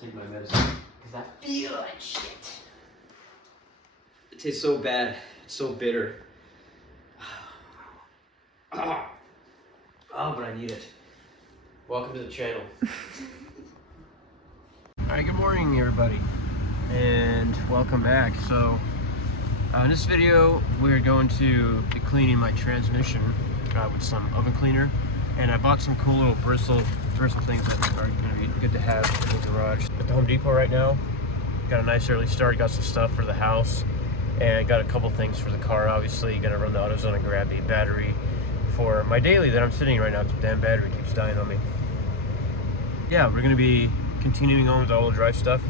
Take my medicine because I feel like shit. It tastes so bad. It's so bitter. Oh, but I need it. Welcome to the channel. Alright, good morning everybody. And welcome back. So, in this video, we're going to be cleaning my transmission with some oven cleaner. And I bought some cool little bristle things that are going to be good to have in the garage. At the Home Depot right now. Got a nice early start. Got some stuff for the house. And got a couple things for the car. Obviously, going to run the AutoZone and grab the battery for my daily that I'm sitting in right now. The damn battery keeps dying on me. Yeah, we're going to be continuing on with all the drive stuff.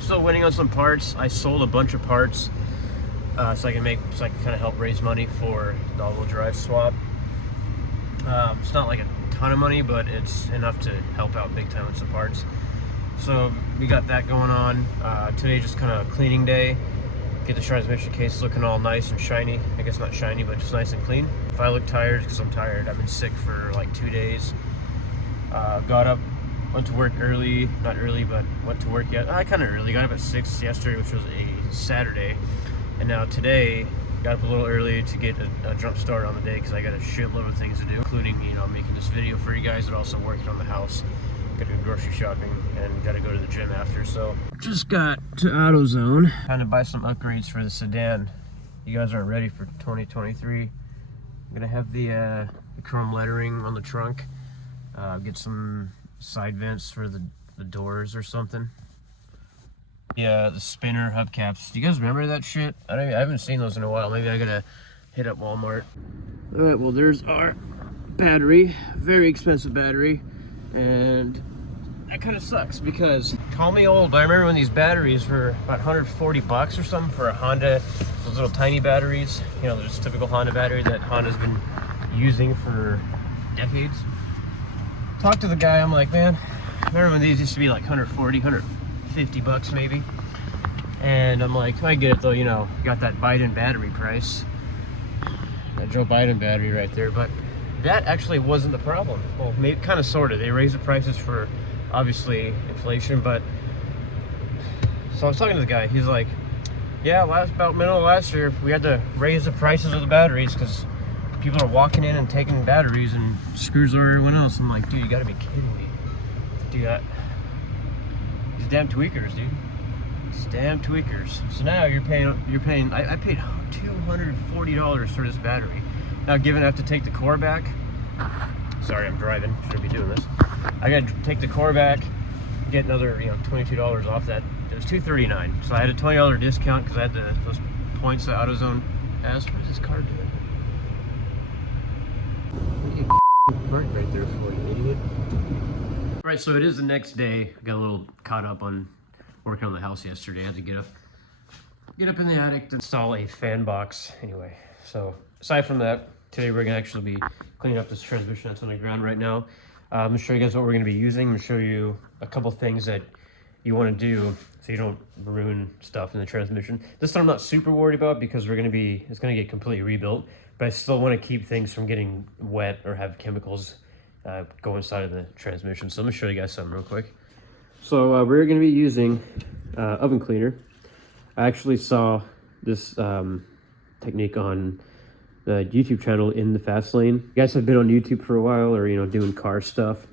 Still waiting on some parts. I sold a bunch of parts so I can kind of help raise money for the all-wheel drive swap. It's not like a ton of money, but it's enough to help out big time with some parts. So we got that going on. Today just kind of a cleaning day. Get the transmission case looking all nice and shiny. I guess not shiny, but just nice and clean. If I look tired, because I'm tired. I've been sick for like 2 days. Got up, went to work early. Not early, but went to work kind of early. Got up at 6 yesterday, which was a Saturday. And now today, got up a little early to get a jump start on the day because I got a shitload of things to do, including, making this video for you guys, but also working on the house. Got to go grocery shopping and got to go to the gym after. So just got to AutoZone. Trying to buy some upgrades for the sedan. You guys aren't ready for 2023. I'm gonna have the chrome lettering on the trunk. Get some side vents for the doors or something. Yeah, the spinner hubcaps. Do you guys remember that shit? I haven't seen those in a while. Maybe I gotta hit up Walmart. All right, well, there's our battery. Very expensive battery. And that kind of sucks because, call me old, but I remember when these batteries were about 140 bucks or something for a Honda, those little tiny batteries. They're just typical Honda battery that Honda's been using for decades. Talked to the guy, I'm like, man, I remember when these used to be like 140, 150 bucks maybe. And I'm like, I get it though, got that Biden battery price. That Joe Biden battery right there, but that actually wasn't the problem. Well, maybe kind of sort of. They raised the prices for obviously inflation, but so I was talking to the guy. He's like, yeah, about middle of last year, we had to raise the prices of the batteries because people are walking in and taking batteries and screws over everyone else. I'm like, dude, you gotta be kidding me. Dude, these damn tweakers, dude. These damn tweakers. So now you're paying, I paid $240 for this battery. Now, given I have to take the core back, sorry, I'm driving, shouldn't be doing this. I got to take the core back, get another, $22 off that. It was $239, so I had a $20 discount because I had those points that AutoZone asked. What is this car doing? Park right there for you, idiot. All right, so it is the next day. I got a little caught up on working on the house yesterday. I had to get up in the attic to install a fan box. Anyway, so aside from that, today we're gonna actually be cleaning up this transmission that's on the ground right now. I'm gonna show you guys what we're gonna be using. I'm gonna show you a couple things that you wanna do so you don't ruin stuff in the transmission. This one I'm not super worried about because it's gonna get completely rebuilt, but I still wanna keep things from getting wet or have chemicals go inside of the transmission. So I'm gonna show you guys something real quick. So we're gonna be using oven cleaner. I actually saw this technique on the YouTube channel In the Fast Lane. You guys have been on YouTube for a while or, doing car stuff.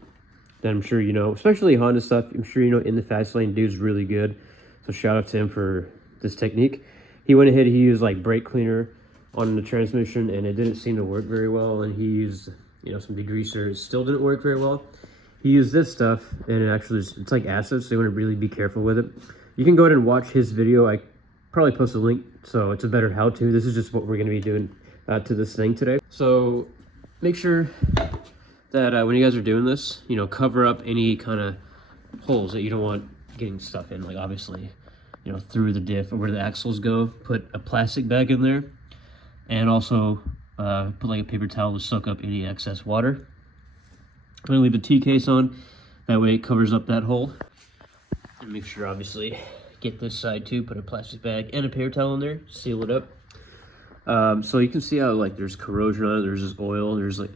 Then I'm sure especially Honda stuff, I'm sure In the Fast Lane dude's really good. So shout out to him for this technique. He went ahead, he used like brake cleaner on the transmission and it didn't seem to work very well. And he used, some degreaser, it still didn't work very well. He used this stuff and it's like acid, so you want to really be careful with it. You can go ahead and watch his video. I probably post a link, so it's a better how-to. This is just what we're gonna be doing to this thing today. So make sure that when you guys are doing this, cover up any kind of holes that you don't want getting stuff in, like obviously, through the diff or where the axles go. Put a plastic bag in there and also put like a paper towel to soak up any excess water. I'm gonna leave the T-case on, that way it covers up that hole. And make sure obviously get this side too, put a plastic bag and a paper towel in there, seal it up. So you can see how there's corrosion on it, there's this oil, there's a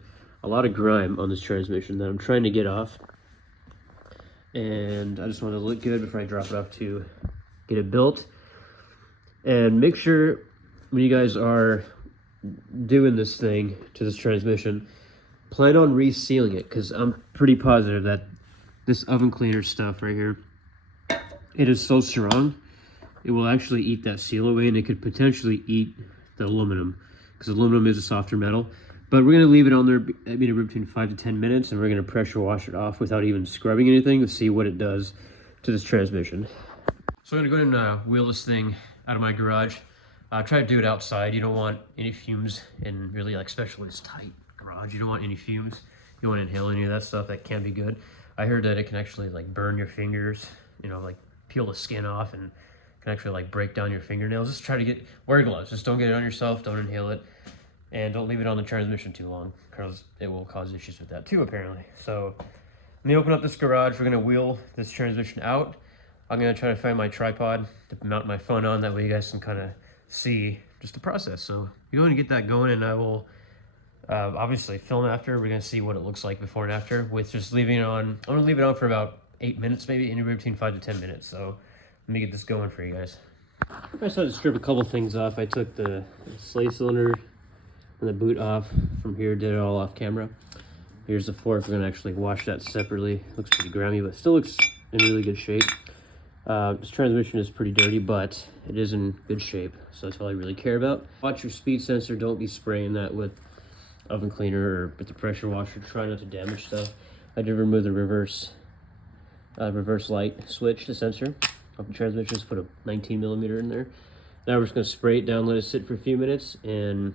lot of grime on this transmission that I'm trying to get off. and I just want it to look good before I drop it off to get it built. And make sure when you guys are doing this thing to this transmission, plan on resealing it, because I'm pretty positive that this oven cleaner stuff right here, it is so strong, it will actually eat that seal away, and it could potentially eat the aluminum, because aluminum is a softer metal. But we're going to leave it on there anywhere between 5 to 10 minutes, and we're going to pressure wash it off without even scrubbing anything to see what it does to this transmission. So I'm going to go ahead and wheel this thing out of my garage. Try to do it outside. You don't want any fumes in really, like, especially this tight garage. You don't want any fumes. You don't want to inhale any of that stuff. That can be good. I heard that it can actually, like, burn your fingers, you know, like peel the skin off, and can actually, like, break down your fingernails. Just try to wear gloves. Just don't get it on yourself. Don't inhale it. And don't leave it on the transmission too long, because it will cause issues with that too, apparently. So let me open up this garage. We're gonna wheel this transmission out. I'm gonna try to find my tripod to mount my phone on. That way you guys can kind of see just the process. So you go ahead and get that going, and I will obviously film after. We're gonna see what it looks like before and after with just leaving it on. I'm gonna leave it on for about 8 minutes, maybe anywhere between 5 to 10 minutes. So let me get this going for you guys. I just had to strip a couple things off. I took the slave cylinder and the boot off from here, did it all off camera. Here's the fork. We're gonna actually wash that separately. Looks pretty grimy, but still looks in really good shape. This transmission is pretty dirty, but it is in good shape, so that's all I really care about. Watch your speed sensor. Don't be spraying that with oven cleaner or with the pressure washer. Try not to damage stuff. I did remove the reverse light switch, the sensor of the transmission. Just put a 19mm in there. Now we're just gonna spray it down, let it sit for a few minutes, and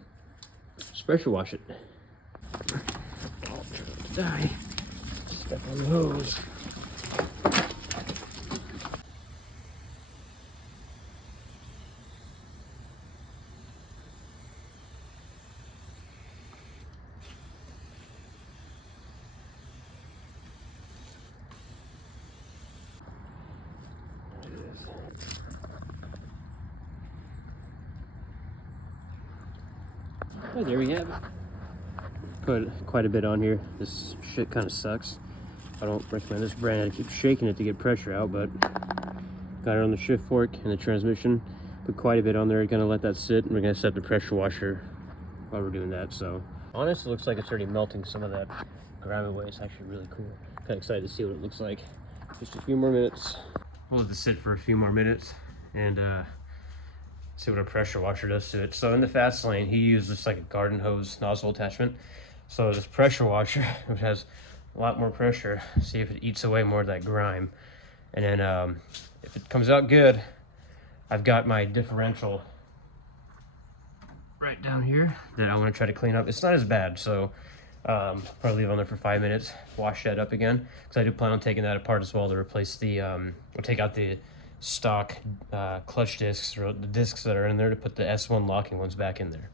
just pressure wash it. Oh, try not to die. Step on the hose. Oh, there we have it. Put quite a bit on here. This shit kind of sucks. I don't recommend this brand. I keep shaking it to get pressure out, but got it on the shift fork and the transmission. Put quite a bit on there. Gonna let that sit, and we're gonna set the pressure washer while we're doing that. So honestly, it looks like it's already melting some of that grime away. It's actually really cool. Kind of excited to see what it looks like. Just a few more minutes. We'll let this sit for a few more minutes and see what a pressure washer does to it. So in the fast lane, he used just like a garden hose nozzle attachment. So this pressure washer, which has a lot more pressure, see if it eats away more of that grime. And then if it comes out good, I've got my differential right down here that I want to try to clean up. It's not as bad, so probably leave it on there for 5 minutes, wash that up again, because I do plan on taking that apart as well to replace the, or take out the stock clutch discs, or the discs that are in there, to put the S1 locking ones back in there.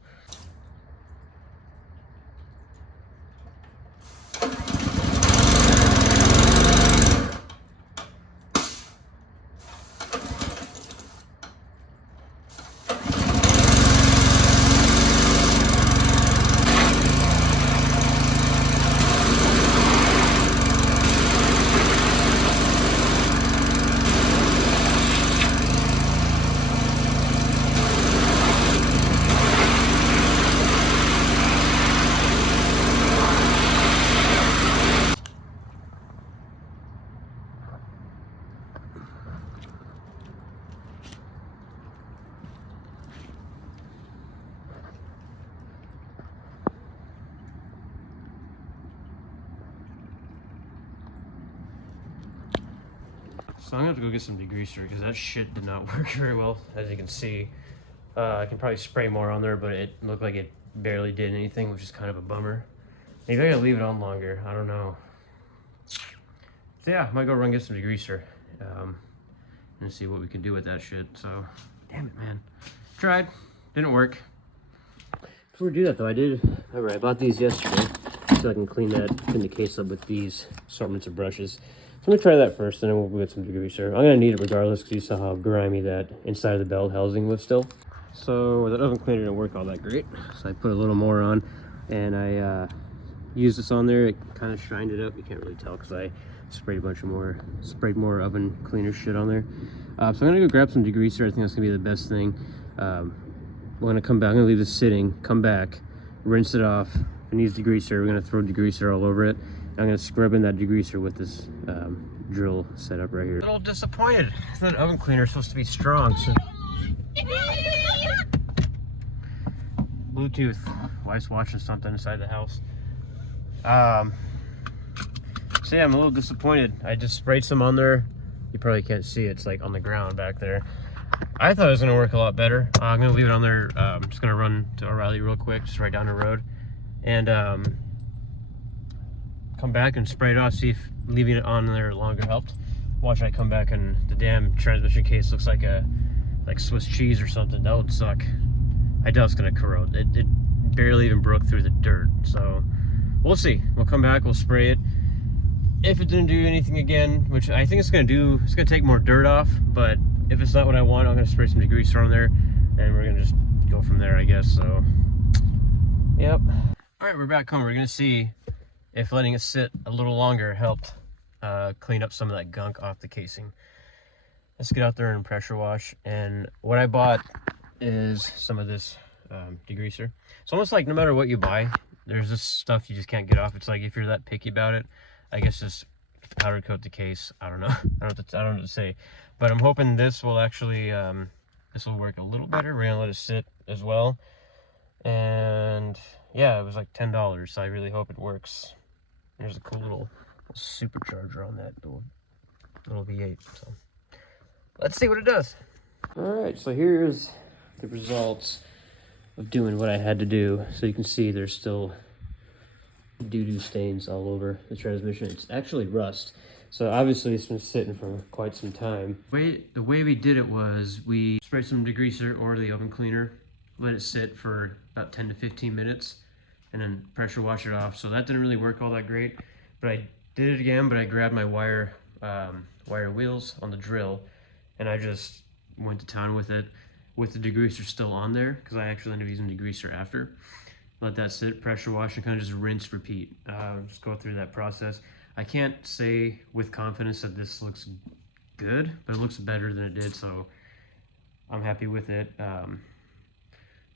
So I'm gonna have to go get some degreaser, because that shit did not work very well, as you can see. I can probably spray more on there, but it looked like it barely did anything, which is kind of a bummer. Maybe I gotta leave it on longer, I don't know. So yeah, I might go run get some degreaser and see what we can do with that shit. So, damn it, man. Tried, didn't work. Before we do that though, I bought these yesterday, so I can clean the case up with these assortments of brushes. So I'm gonna try that first, and then we'll get some degreaser. I'm gonna need it regardless, because you saw how grimy that inside of the belt housing was still. So that oven cleaner didn't work all that great, so I put a little more on, and I used this on there. It kind of shined it up. You can't really tell because I sprayed more oven cleaner shit on there. So I'm gonna go grab some degreaser. I think that's gonna be the best thing. I'm gonna come back, I'm gonna leave this sitting, come back, rinse it off. If it needs degreaser, we're gonna throw degreaser all over it. I'm gonna scrub in that degreaser with this drill setup right here. A little disappointed. That oven cleaner is supposed to be strong. So Bluetooth. Wife's watching something inside the house. So yeah, I'm a little disappointed. I just sprayed some on there. You probably can't see it. It's like on the ground back there. I thought it was gonna work a lot better. I'm gonna leave it on there. I'm just gonna run to O'Reilly real quick, just right down the road, and come back and spray it off. See if leaving it on there longer helped. Watch I come back and the damn transmission case looks like Swiss cheese or something. That would suck. I doubt it's gonna corrode. It barely even broke through the dirt. So we'll see. We'll come back. We'll spray it. If it didn't do anything again, which I think it's gonna do, it's gonna take more dirt off. But if it's not what I want, I'm gonna spray some degreaser on there, and we're gonna just go from there, I guess. So, yep. All right, we're back home. We're gonna see if letting it sit a little longer helped clean up some of that gunk off the casing. Let's get out there and pressure wash. And what I bought is some of this degreaser. It's almost like no matter what you buy, there's this stuff you just can't get off. It's like if you're that picky about it, I guess just powder coat the case. I don't know. I don't know what to say. But I'm hoping this will actually, this will work a little better. We're gonna let it sit as well. And yeah, it was like $10, so I really hope it works. There's a cool little supercharger on that little V8. So let's see what it does. All right, so here's the results of doing what I had to do. So you can see there's still doo-doo stains all over the transmission. It's actually rust. So obviously it's been sitting for quite some time. The way we did it was we sprayed some degreaser or the oven cleaner, let it sit for about 10 to 15 minutes, and then pressure wash it off. So that didn't really work all that great, but I did it again, but I grabbed my wire wheels on the drill, and I just went to town with it with the degreaser still on there, because I actually ended up using degreaser after. Let that sit, pressure wash, and kind of just rinse, repeat. Just go through that process. I can't say with confidence that this looks good, but it looks better than it did, so I'm happy with it.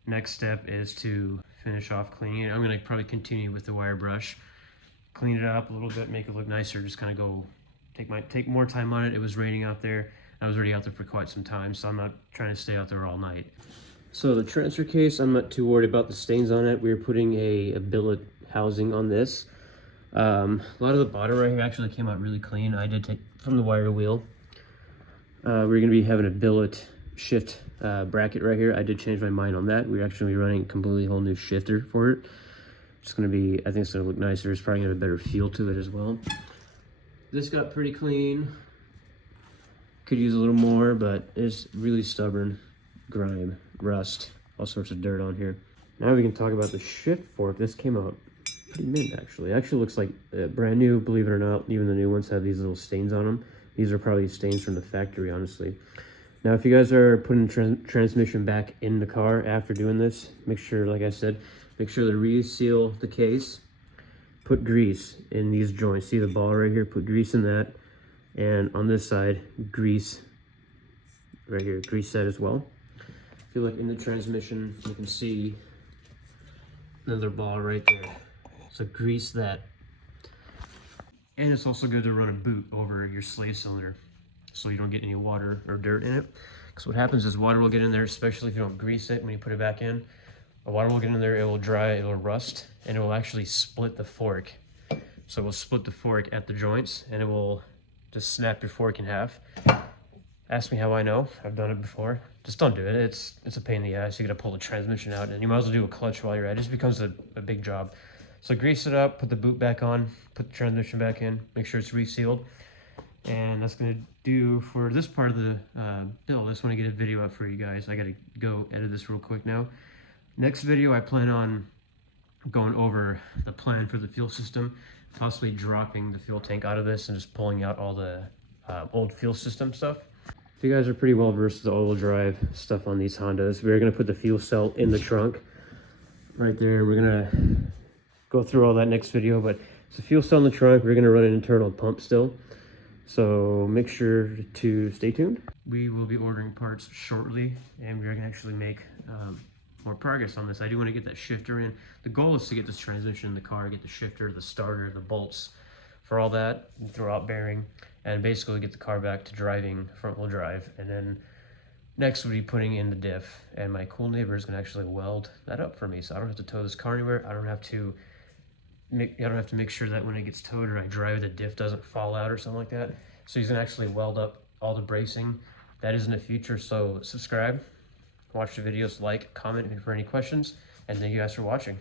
Next step is to finish off cleaning it. I'm gonna probably continue with the wire brush, clean it up a little bit, make it look nicer, just kind of go, take more time on it. It was raining out there. I was already out there for quite some time, so I'm not trying to stay out there all night. So the transfer case, I'm not too worried about the stains on it. We were putting a billet housing on this. A lot of the bottom right here actually came out really clean. I did take from the wire wheel. We're gonna be having a billet shift bracket right here. I did change my mind on that. We're actually running a completely whole new shifter for it. It's gonna be, I think it's gonna look nicer. It's probably gonna have a better feel to it as well. This got pretty clean. Could use a little more, but it's really stubborn. Grime, rust, all sorts of dirt on here. Now we can talk about the shift fork. This came out pretty mint, actually. It actually looks like brand new, believe it or not. Even the new ones have these little stains on them. These are probably stains from the factory, honestly. Now, if you guys are putting transmission back in the car after doing this, make sure, like I said, make sure to reseal the case. Put grease in these joints. See the ball right here? Put grease in that. And on this side, grease right here. Grease that as well. If you look in the transmission, you can see another ball right there. So grease that. And it's also good to run a boot over your slave cylinder so you don't get any water or dirt in it. Because what happens is water will get in there, especially if you don't grease it when you put it back in. The water will get in there, it will dry, it will rust, and it will actually split the fork. So it will split the fork at the joints, and it will just snap your fork in half. Ask me how I know. I've done it before. Just don't do it. It's a pain in the ass. You gotta pull the transmission out, and you might as well do a clutch while you're at it. It just becomes a big job. So grease it up, put the boot back on, put the transmission back in, make sure it's resealed. And that's gonna do for this part of the build. I just wanna get a video up for you guys. I gotta go edit this real quick now. Next video, I plan on going over the plan for the fuel system, possibly dropping the fuel tank out of this and just pulling out all the old fuel system stuff. If you guys are pretty well versed with the all-wheel drive stuff on these Hondas, we're gonna put the fuel cell in the trunk right there. We're gonna go through all that next video, but it's a fuel cell in the trunk. We're gonna run an internal pump still. So make sure to stay tuned. We will be ordering parts shortly, and we're gonna actually make more progress on this. I do want to get that shifter in. The goal is to get this transmission in the car, get the shifter, the starter, the bolts for all that, throw out bearing, and basically get the car back to driving front wheel drive. And then next we'll be putting in the diff, and my cool neighbor is gonna actually weld that up for me, so I don't have to tow this car anywhere. I don't have to make sure that when it gets towed or I drive, the diff doesn't fall out or something like that. So he's gonna actually weld up all the bracing. That is in the future, so subscribe, watch the videos, like, comment for any questions, and thank you guys for watching.